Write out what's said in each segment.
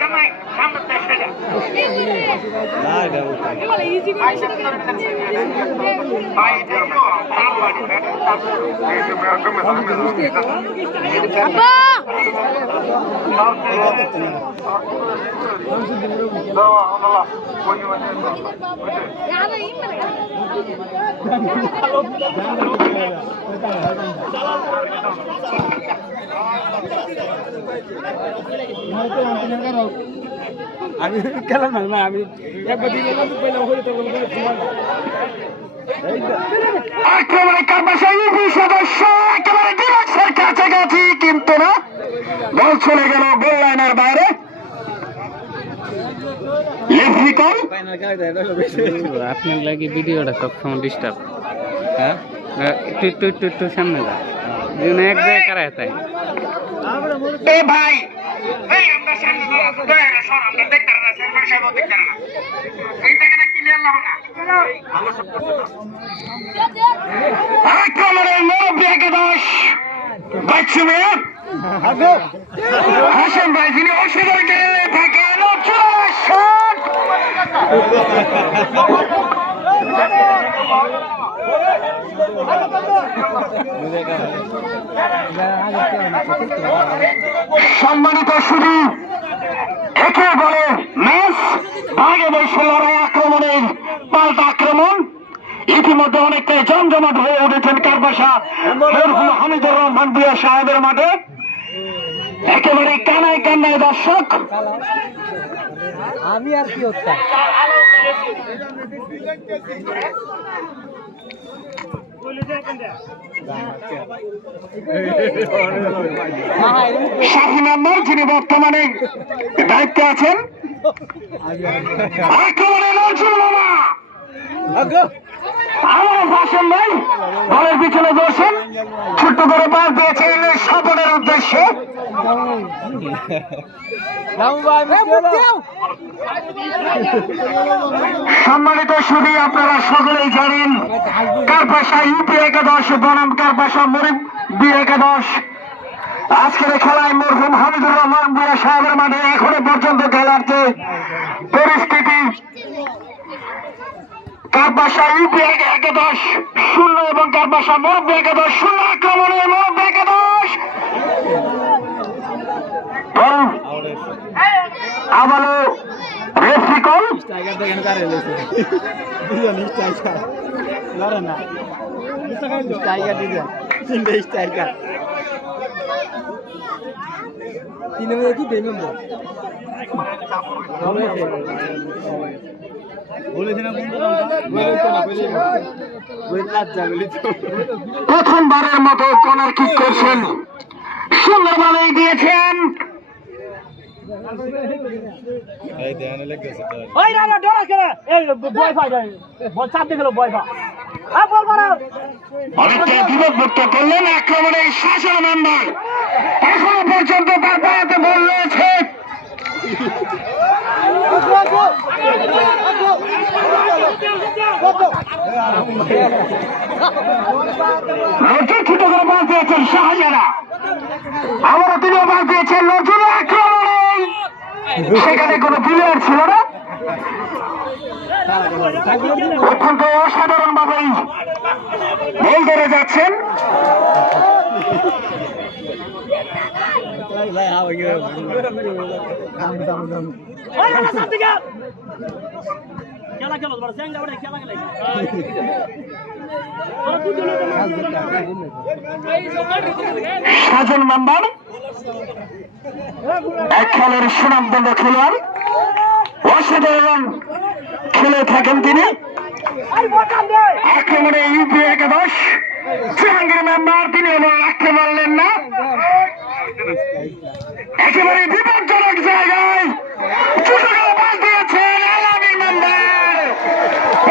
জামাই সামনে দেখে যা ভাই দেখো তার বাড়ি আমি খেলাম না না, আমি একবার কারবাসা সদস্য, একেবারে কাছাকাছি, কিন্তু না, বল চলে গেল গোল লাইনের বাইরে। আপনার লাগে ভিডিওটা সবসময় ডিস্টার্ব হ্যাঁ? একটু একটু একটু একটু সামনে যা এক জায়গায় তাই এ ভাই! হাসান ভাই যিনি করে থাকেন সম্মানিত শুধু একে বলে ম্যাচ ভাগে বসে লড়াই আক্রমণের পাল্টা আক্রমণ। ইতিমধ্যে অনেকটাই জমজমাট হয়ে উঠেছেন কারবাসা হামিদুর রহমান বুয়া সাহেবের মাঠে। একেবারে কানায় কান্নায় দর্শক আমি আর কি হত্যা বর্তমানে দায়িত্বে আছেন আক্রমণে দলের পিছনে ছোট্ট করে স্বপনের উদ্দেশ্যে। সম্মানিত সুদী আপনারা সকলেই জানেন, কারপাশা ইউপি একাদশ, বনাম কারপাশা মরিব বি একাদশ। আজকের খেলায় মরহুম হামিদুর রহমান বুয়া সাহেবের মাঠে এখনও পর্যন্ত খেলার যে পরিস্থিতি কারপাশা ইউপি একাদশ, শূন্য এবং কারপাশা মরব্বী একাদশ, শূন্য আক্রমণে মরব্বী একাদশ। আবারও রেফরি কল। কি বলেছে প্রথমবারের মতো কর্নার কিক করছেন। সুন্দরভাবে দিয়েছেন। ওই না না ডরা করে এই বয় বল চাপ দিয়ে গেল বয় ফা বল মারা অনেকটা বিভক্ত করলেন আক্রমণে শাসন মেম্বার এখনও পর্যন্ত তার পায়াতে বল রয়েছে। ছোট করে বাদ দিয়েছেন শাহজারা। আবারও তিনিও দিয়েছেন নজর আক্রমণে সেখানে কোনো প্লেয়ার ছিল না। অত্যন্ত অসাধারণ ভাবেই বল ধরে যাচ্ছেন। চাপ দিয়ে খেলা খেলো সেঙ্গা সাজন মেম্বার এক খেলের সুনামদণ্ড খেলোয়াড়। অসাধারণ খেলে থাকেন তিনি। আক্রমণে ইউপি একাদশ। জাহাঙ্গীর মেম্বার তিনি পারলেন না। একেবারে বিপজ্জনক জায়গায় ছোট করে পাস দিয়েছেন আলামী মেম্বার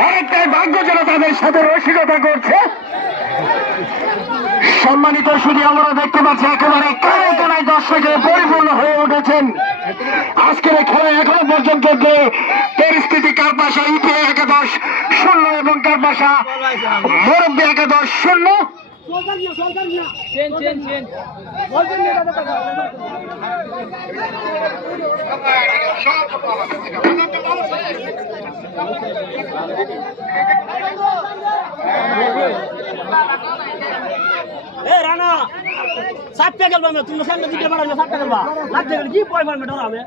অনেকটাই ভাগ্য যেন তাদের সাথে রসিকতা করছে। সম্মানিত শুধু আমরা দেখতে পাচ্ছি একেবারে কানে কানায় দর্শকে পরিপূর্ণ হয়ে উঠেছেন। আজকের খেলে এখনও পর্যন্ত পরিস্থিতি কার পাশা ইপিএ একাদশ শূন্য এবং কার পাশা মুরব্বী একাদশ শূন্য। এ রানা সাত টাকা গেল তুমি সামনে দিতে পারো না সাত টাকা লাগছে কি পয়সা আমি?